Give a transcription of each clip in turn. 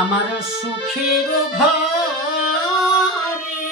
আমার সুখের ঘরে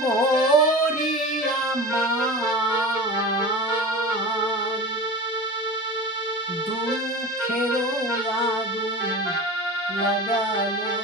হরি আমার দুঃখের আগুন লাগালো।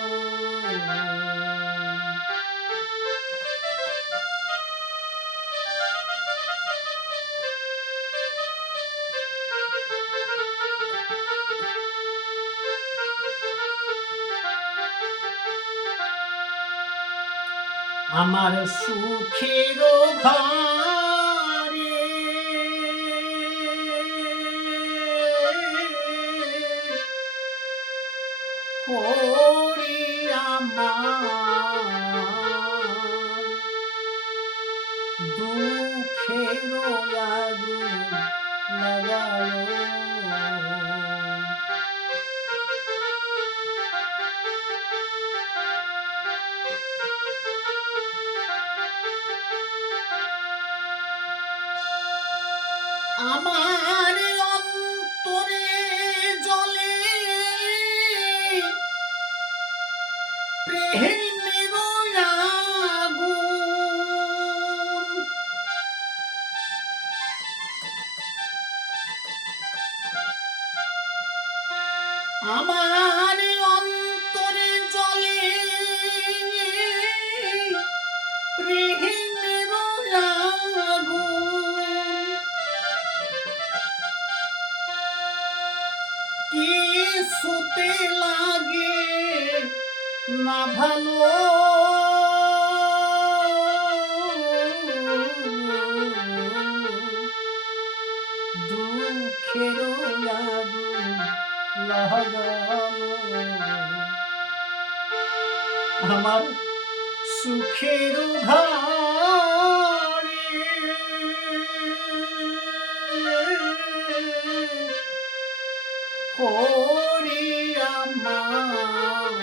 আমার সুখের ঘরে হরি আমার দুঃখের আগুন লাগালো। আমার অন্তরে জ্বলে প্রেমের আগুন, আমার অন্তরে জ্বলে প্রেমের আগুন, কিছুতে লাগে না ভালো, দুঃখের আগুন লাগালো। আমার সুখের ঘরে হরি আমার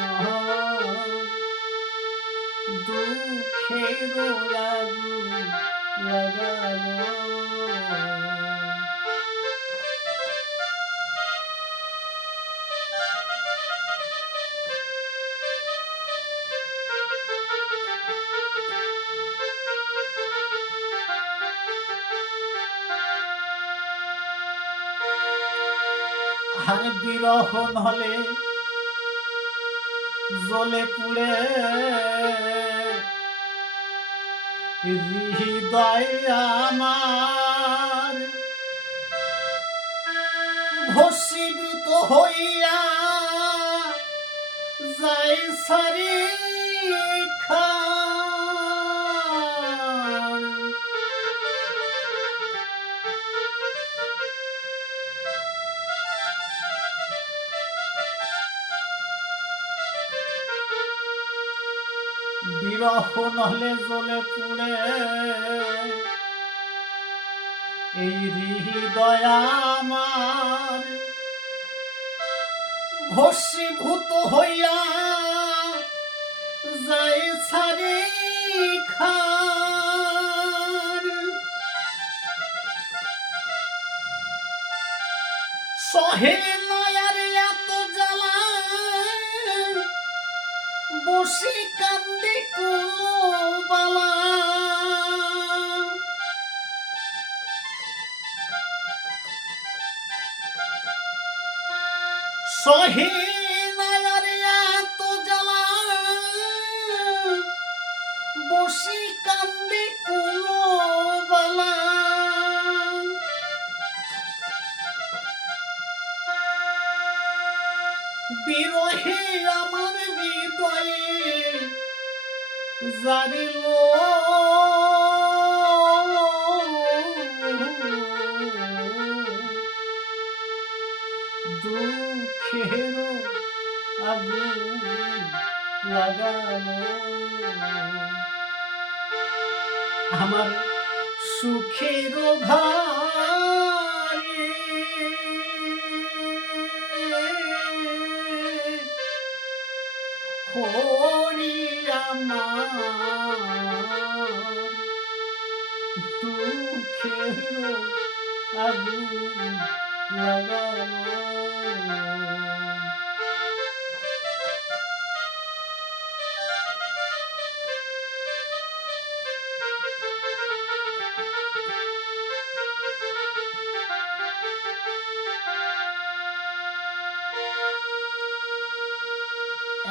দুঃখের আগুন লাগালো। আর বিরহ হলে জ্বলে পুড়ে হৃদয় আমার, ভস্মীভূত হইয়া যায় সারি খান। বিরহ নহলে জ্বলে পুড়ে এই হৃদয় আমার, ভস্মীভূত হইয়া যায় সারি খান। সহে নয়ার এত জ্বালা বসে কান্দে কুলবালা, সহে নয়ার এত জ্বালা বসে কান্দে কুলবালা, বিরহে আমার হৃদয়ে জারিল দুঃখের আগুন লাগালো। আমার সুখের ঘরে হরি আমার দুঃখের আগুন লাগালো।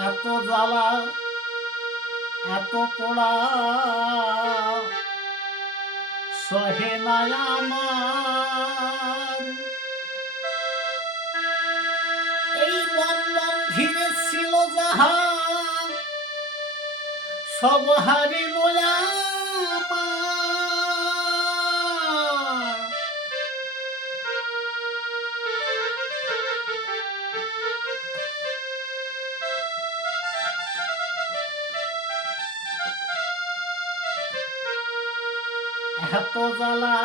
এত জ্বালা এত পোড়া সহে না আমার, এই বন্ধন ঘিরে ছিল যাহা সব হারিল আমার। এত জ্বালা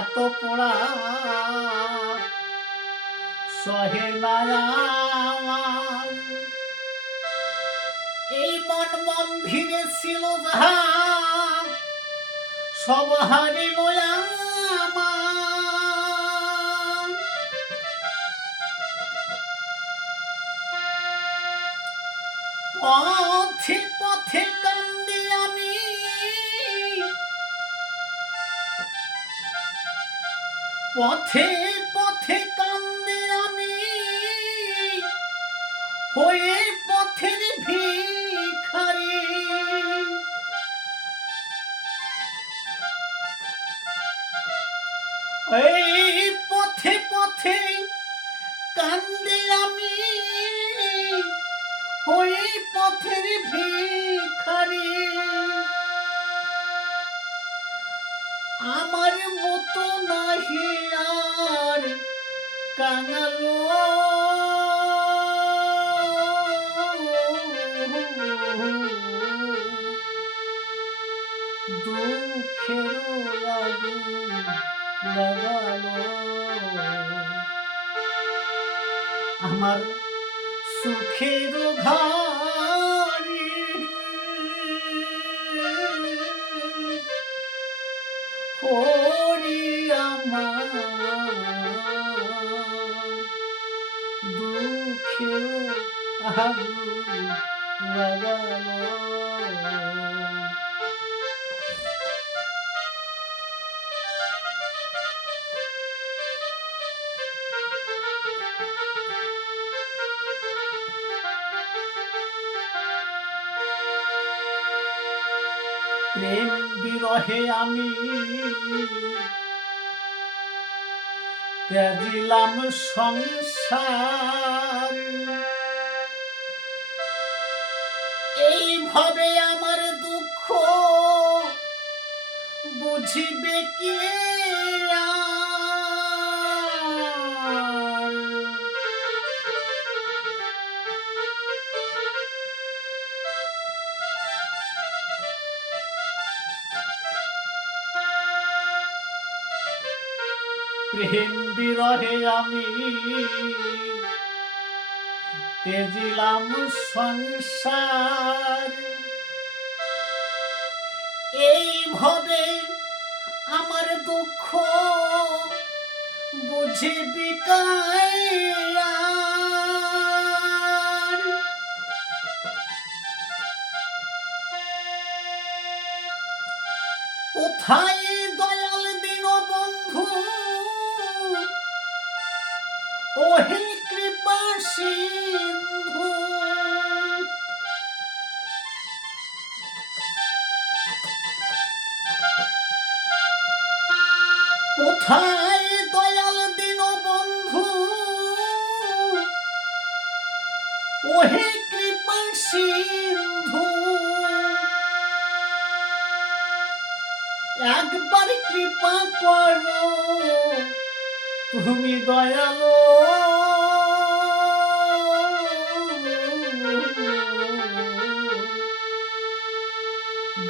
এত পোড়া সহে না আমার, এই মন মন্দিরে ছিল যাহা সব হারিল আমার। পথে পথে কান্দি আমি, পথে পথে কান্দে আমি, হয়ে পথের ভিখারি। এই পথে পথে কান্দে আমি, হয়ে পথের ভিখারি। আমার মতো নাহি আর কাঙালো, দুঃখের আগুন লাগালো। আমার সুখের ঘরে হরি আমার দুঃখের আগুন লাগালো। প্রেম বিরহে আমি ত্যাজিলাম সংসার, এইভাবে আমার দুঃখ বুঝিবে কে আর। প্রেম বিরহে আমি তেজিলাম সংসার, এইভাবে আমার দুঃখ বুঝিবি কার। কোথায় দয়াল দীনবন্ধু, ওহে কৃপা সিন্ধু। কোথায় দয়াল দীনবন্ধু, ওহে কৃপা সিন্ধু। একবার কৃপা করো তুমি দয়ালো,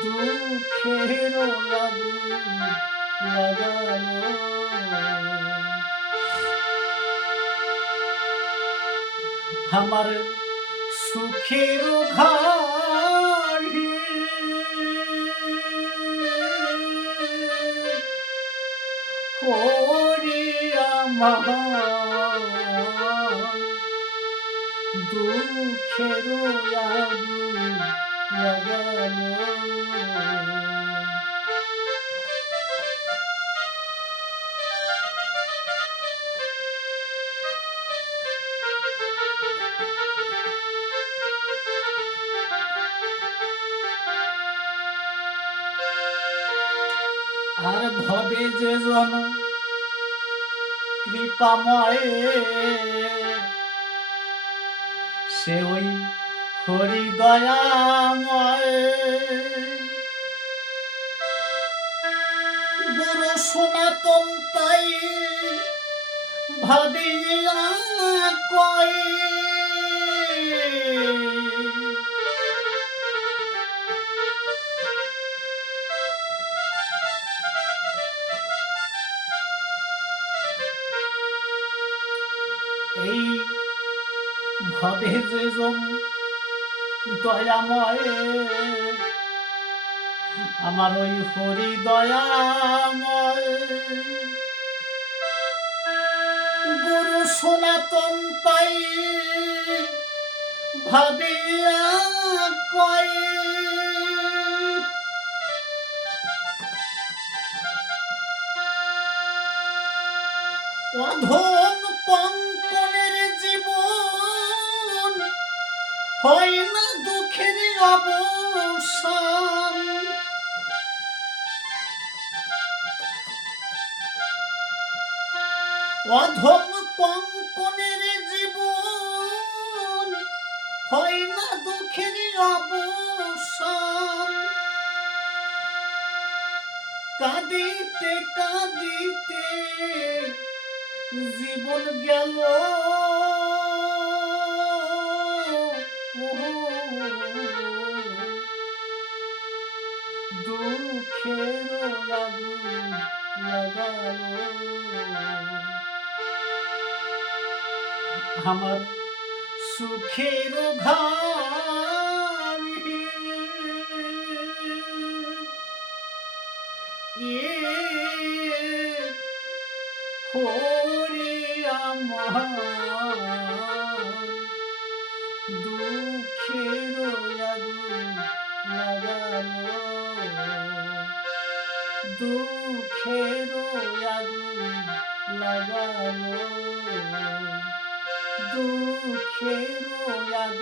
দুঃখের আগুন লাগালো। আমার সুখের ঘরে আমার দুঃখের আগুন লাগালো। আর ভবে যে জন কৃপাময়, সে ওই হরিদয়াময়। গুরু সনাতন তাই ভাবিয়া কয়, এই ভবে যে জন দয়াময়, আমার ওই হরি দয়াময়। গুরু সনাতন তাই ভাবিয়া কয়, অধম কঙ্কনের জীবন হয় না দুঃখের অবসান। অধম কঙ্কনের জীবন হয় না দুঃখের অবসান। কাঁদিতে কাঁদিতে জীবন গেল, দুঃখের আগুন লাগালো। আমার সুখের ঘর হরি আমার দুঃখের আগুন লাগালো। দুঃখের আগুন লাগালো। দুঃখের আগুন